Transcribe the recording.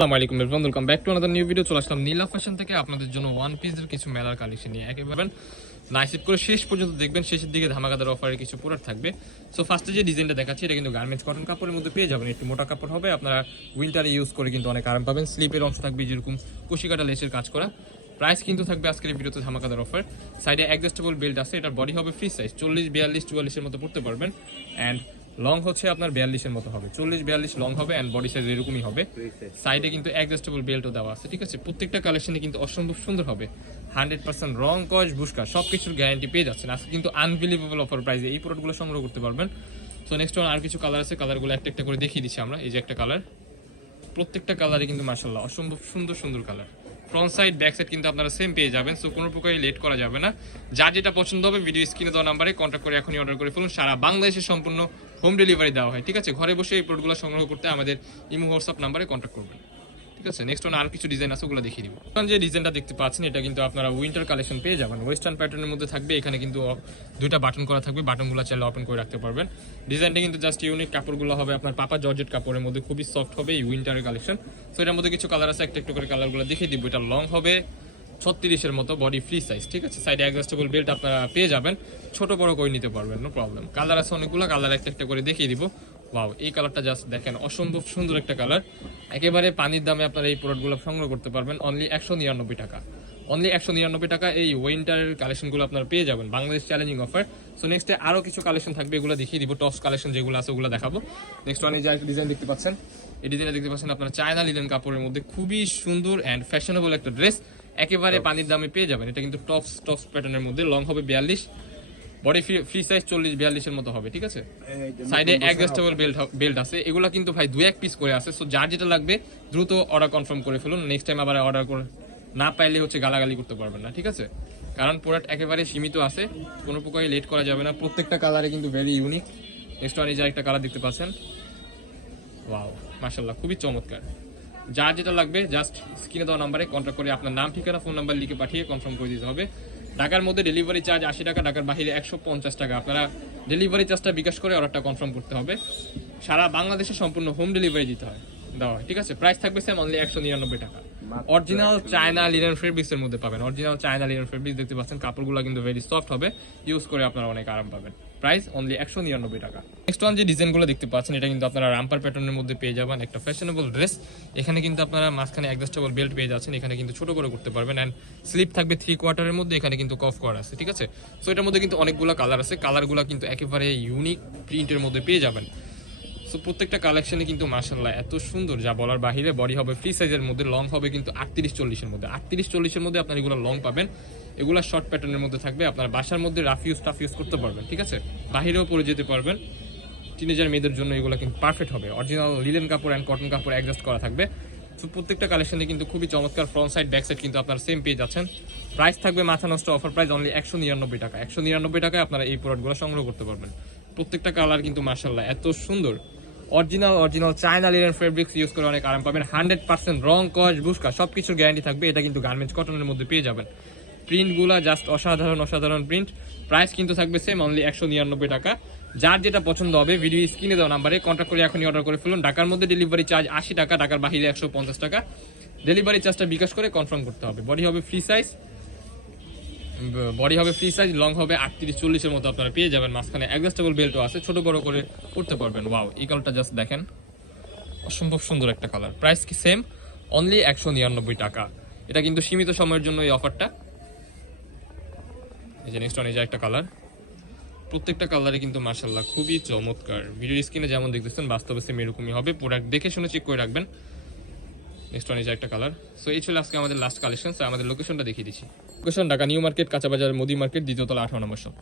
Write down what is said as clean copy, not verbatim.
আসসালামু আলাইকুম everyone, welcome back to another new video. চলে আসলাম নীলা ফ্যাশন থেকে আপনাদের জন্য ওয়ান পিসের কিছু মেলার কালেকশন নিয়ে। একেবারে নাইসিট করে শেষ পর্যন্ত দেখবেন, শেষের দিকে ধামাকাদার অফারের কিছু প্রোডাক্ট থাকবে। সো ফার্স্টে যে ডিজাইনটা দেখাচ্ছি এটা কিন্তু গার্মেন্টস কটন কাপড়ের মধ্যে পেয়ে যাবেন। একটু মোটা কাপড় হবে, আপনারা উইন্টারে ইউজ করে কিন্তু অনেক আরাম পাবেন। স্লিপের অংশ থাকবে যেরকম কুশিকাটা লেসের কাজ করা। প্রাইস কিন্তু থাকবে আজকের ভিডিওতে ধামাকাদার অফার। সাইডে অ্যাডজাস্টেবল বেল্ট আছে, এটার বডি হবে ফ্রি সাইজ 40, 42, 44-এর মতো পড়তে পারবেন। অ্যান্ড লং হচ্ছে আপনার 42-এর মতো হবে, 40, 42 লং হবে অ্যান্ড বডি সাইজ এরকমই হবে। সাইডে কিন্তু অ্যাডজাস্টেবল বেল্টও দেওয়া আছে, ঠিক আছে। প্রত্যেকটা কালেকশনে কিন্তু অসম্ভব সুন্দর হবে। 100% রং কস বুস্কা সব কিছুর গ্যারান্টি পেয়ে যাচ্ছেন। আজকে কিন্তু আনবিলিভেবল অফার প্রাইসে এই প্রোডাক্টগুলো সংগ্রহ করতে পারবেন। সো নেক্সট আর কিছু কালার আছে, কালারগুলো একটা একটা করে দেখিয়ে দিচ্ছি আমরা। এই যে একটা কালার, প্রত্যেকটা কালারে কিন্তু মাশাআল্লাহ অসম্ভব সুন্দর সুন্দর colour. Front side back side কিন্তু আপনারা সেম পেয়ে যাবেন। সো কোনো প্রকারই লেট করা যাবে না। যার যেটা পছন্দ হবে ভিডিও স্ক্রিনে দেওয়া নাম্বারে কন্ট্যাক্ট করে এখনই অর্ডার করে ফেলুন। সারা বাংলাদেশে সম্পূর্ণ হোম ডেলিভারি দেওয়া হয়, ঠিক আছে। ঘরে বসে এই প্রোডাক্টগুলো সংগ্রহ করতে আমাদের ইমো হোয়াটসঅ্যাপ নাম্বারে কন্ট্যাক্ট করবেন, ঠিক আছে। নেক্সট আর কিছু ডিজাইন আছে, ওগুলো দেখিয়ে দিব। এখন যে ডিজাইনটা দেখতে পাচ্ছেন এটা কিন্তু আপনারা উইন্টার কালেকশন পেয়ে যাবেন। ওয়েস্টার্ন প্যাটার্নের মধ্যে থাকবে, এখানে কিন্তু দুইটা বাটন করা থাকবে, বাটনগুলো চাইলে ওপেন করে রাখতে পারবেন। ডিজাইনটা কিন্তু জাস্ট ইউনিক, কাপড়গুলো হবে আপনার পাপা জর্জেট কাপড়ের মধ্যে, খুবই সফট হবে এই উইন্টারের কালেকশন। সো এটার মধ্যে কিছু কালার আছে, একটা একটু করে কালারগুলো দেখিয়ে দিব। এটা লং হবে 36-এর মতো, বডি ফ্রি সাইজ, ঠিক আছে। সাইডে অ্যাডজাস্টেবল বেল্ট আপনারা পেয়ে যাবেন, ছোট বড় করে নিতে পারবেন, নো প্রবলেম। কালার আছে অনেকগুলো, কালার একটা একটা করে দেখিয়ে দিব। ওয়াও, এই কালারটা জাস্ট দেখেন, অসম্ভব সুন্দর একটা কালার। একেবারে পানির দামে আপনারা এই প্রোডাক্টগুলো সংগ্রহ করতে পারবেন অনলি 199 টাকা। অনলি 199 টাকা এই উইন্টারের কালেকশনগুলো আপনারা পেয়ে যাবেন, বাংলাদেশ চ্যালেঞ্জিং অফার। সো নেক্সটে আরও কিছু কালেকশন থাকবে, এগুলো দেখিয়ে দিব। টপস কালেকশন যেগুলো আছে ওগুলো দেখাবো। নেক্সট ওয়ান এই যে একটা ডিজাইন দেখতে পাচ্ছেন, এই ডিজাইনটা দেখতে পাচ্ছেন আপনারা চায়না লিনেন কাপড়ের মধ্যে খুবই সুন্দর অ্যান্ড ফ্যাশনেবল একটা ড্রেস, একেবারে পানির দামে পেয়ে যাবেন। এটা কিন্তু টপস প্যাটার্নের মধ্যে, লং হবে 42, বডি ফ্রি সাইজ 40, 42-এর মতো হবে, ঠিক আছে। সাইডে অ্যাডজাস্টেবল বেল্ট আছে, এগুলো কিন্তু ভাই 2-1 পিস করে আছে। সো যার যেটা লাগবে দ্রুত অর্ডার কনফার্ম করে ফেলুন। নেক্সট টাইম আবার অর্ডার করে না পাইলে হচ্ছে গালাগালি করতে পারবেন না, ঠিক আছে। কারণ প্রোডাক্ট একেবারে সীমিত আছে, কোনো প্রকারই লেট করা যাবে না। প্রত্যেকটা কালারে কিন্তু ভেরি ইউনিক। নেক্সট ওয়ান এই যে একটা কালার দেখতে পাচ্ছেন, ওয়াও মাশাআল্লাহ খুবই চমৎকার। যার যেটা লাগবে জাস্ট স্ক্রিনে দেওয়া নাম্বারে কন্ট্যাক্ট করে আপনার নাম, ঠিকানা, ফোন নাম্বার লিখে পাঠিয়ে কনফার্ম করে দিতে হবে। ঢাকার মধ্যে ডেলিভারি চার্জ 80 টাকা, ঢাকার বাইরে 150 টাকা। আপনারা ডেলিভারি চার্জটা বিকাশ করে অর্ডারটা কনফার্ম করতে হবে। সারা বাংলাদেশে সম্পূর্ণ হোম ডেলিভারি দেওয়া হয়, ঠিক আছে। প্রাইস থাকবে সেম অনলি 199 টাকা। অরিজিনাল চায়না লিনেন ফেব্রিক্স এর মধ্যে পাবেন। অরিজিনাল চায়না লিনেন ফেব্রিক্স দেখতে পাচ্ছেন, কাপড়গুলো কিন্তু ভেরি সফট হবে, ইউজ করে আপনারা অনেক আরাম পাবেন। প্রাইস অনলি 199 টাকা। নেক্সট ওয়ান যে ডিজাইনগুলো দেখতে পাচ্ছেন এটা কিন্তু আপনারা রামপার প্যাটার্নের মধ্যে পেয়ে যাবেন, একটা ফ্যাশনেবল ড্রেস। এখানে কিন্তু আপনারা মাঝখানে অ্যাডজাস্টেবল বেল্ট পেয়ে যাচ্ছেন, এখানে কিন্তু ছোট করে করতে পারবেন। অ্যান্ড স্লিপ থাকবে 3/4-এর মধ্যে, এখানে কিন্তু কফ করা আছে, ঠিক আছে। সো এটার মধ্যে কিন্তু অনেকগুলো কালার আছে, কালারগুলো কিন্তু একেবারে ইউনিক প্রিন্টের মধ্যে পেয়ে যাবেন। সো প্রত্যেকটা কালেকশনে কিন্তু মাশাআল্লাহ এত সুন্দর যা বলার বাহিরে। বডি হবে ফ্রি সাইজের মধ্যে, লং হবে কিন্তু 38-40-এর মধ্যে। 38-40-এর মধ্যে আপনার এগুলো লং পাবেন। এগুলো শর্ট প্যাটার্নের মধ্যে থাকবে, আপনার বাসার মধ্যে রাফ ইউজ করতে পারবেন, ঠিক আছে। বাহিরেও পরে যেতে পারবেন। টিনেজার মেয়েদের জন্য এগুলো কিন্তু পারফেক্ট হবে। অরিজিনাল লিনেন কাপড় অ্যান্ড কটন কাপড় অ্যাডজাস্ট করা থাকবে। সো প্রত্যেকটা কালেকশনে কিন্তু খুবই চমৎকার। ফ্রন্ট সাইড ব্যাক সাইড কিন্তু আপনারা সেম পেয়ে যাচ্ছেন। প্রাইস থাকবে মাথা নষ্ট অফার প্রাইস অনলি 199 টাকা। 199 টাকায় আপনারা এই প্রোডাক্টগুলো সংগ্রহ করতে পারবেন। প্রত্যেকটা কালার কিন্তু মাশাআল্লাহ এত সুন্দর। Original China linen fabrics use করে অনেক আরাম পাবেন। 100% রং কস বুস্কা সব কিছুর গ্যারান্টি থাকবে। এটা কিন্তু গার্মেন্টস কটনের মধ্যে পেয়ে যাবেন। প্রিন্টগুলো জাস্ট অসাধারণ প্রিন্ট। প্রাইস কিন্তু থাকবে সেম অনলি 199 টাকা। যার যেটা পছন্দ হবে ভিডিও স্ক্রিনে দেওয়া নাম্বারে কন্ট্যাক্ট করে এখনই অর্ডার করে ফেলুন। ঢাকার মধ্যে ডেলিভারি চার্জ 80 টাকা, ঢাকার বাইরে 150 টাকা। ডেলিভারি চার্জটা বিকাশ করে কনফার্ম করতে হবে। বডি হবে ফ্রি সাইজ, লং হবে 38-40-এর মতো আপনারা পেয়ে যাবেন। মাঝখানে অ্যাডজাস্টেবল বেল্টও আছে, ছোট বড় করে করতে পারবেন। ওয়াও, এই কালারটা জাস্ট দেখেন, অসম্ভব সুন্দর একটা কালার। প্রাইস কি সেম অনলি 199 টাকা। এটা কিন্তু সীমিত সময়ের জন্য এই অফারটা। এই যে নেক্সট ওয়ান এই যে একটা কালার, প্রত্যেকটা কালারে কিন্তু মাশাআল্লাহ খুবই চমৎকার। ভিডিও স্ক্রিনে যেমন দেখতেছেন বাস্তবে সেম এরকমই হবে। প্রোডাক্ট দেখে শুনে চেক করে রাখবেন। নেক্সট ওয়ান এই যে একটা কালার। সো এই ছিল আজকে আমাদের লাস্ট কালেকশন। আমাদের লোকেশনটা দেখিয়ে দিচ্ছি। লোকেশন ঢাকা নিউ মার্কেট, কাঁচা বাজার, মোদি মার্কেট, দ্বিতীয় তলা, 18 নম্বর শপ।